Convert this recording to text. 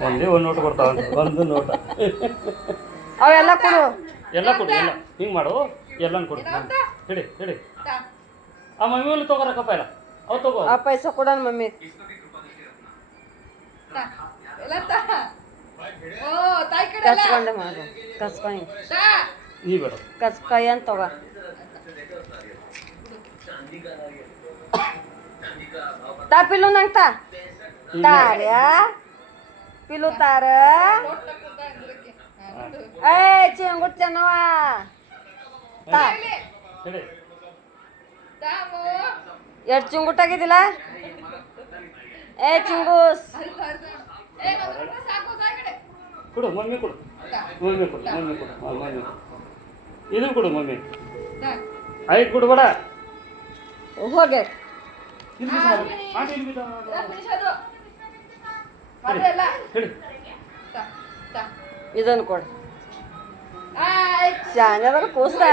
ಒಂದೇ ಒಂದು ನೋಟ್ ಕೊಡ್ತಾವ ಒಂದು ನೋಟ ಅವೆಲ್ಲ ಕೊಡು ಎಲ್ಲ ಕೊಡು ಎಲ್ಲ ಹಿಂಗೆ ಮಾಡು ಎಲ್ಲನೂ ಕೊಡು ಹಿಡಿ ಹಿಡಿ ಆ ಮಮ್ಮಿ ತಗೋರಕ್ಕಪ್ಪ ಎಲ್ಲ ಅವು ತಗೋ ಆ ಪೈಸಾ ಕೊಡೋಣ ಮಮ್ಮಿ ಕಸ್ಕೊಂಡೆ ಮಾಡು ಕಸ್ಕೊಂಡಿ ನೀ ಬೇಡ ಕಸ್ಕಾಯಿ ಅಂತ ತಗೋ ತಾ ಪಿಲು ನಂಗೆ ತಾರ್ಯಾ ಪಿಲು ತಾರ ಏ ಚಿಂಗುಟ್ ಚೆನ್ನವ ತಾ ಹಿಡಿ ಎರಡು ಚಿಂಗುಟ್ ಆಗಿದ್ದಿಲ್ಲ ಏ ಚಿಂಗೂಸ್ ಕೊಡು ಮಮ್ಮಿ ಕೊಡು ಮಮ್ಮಿ ಕೊಡು ಮಮ್ಮಿ ಕೊಡು ಮಮ್ಮಿ ಇದು ಕೊಡು ಮಮ್ಮಿ ಐದು ಕೊಡು ಬೇಡ ಹೋಗೆ ಹಿಡಿ ಇದನ್ನು ಕೊಡು ಶಾನೆ ಕೂಸ್ತಾ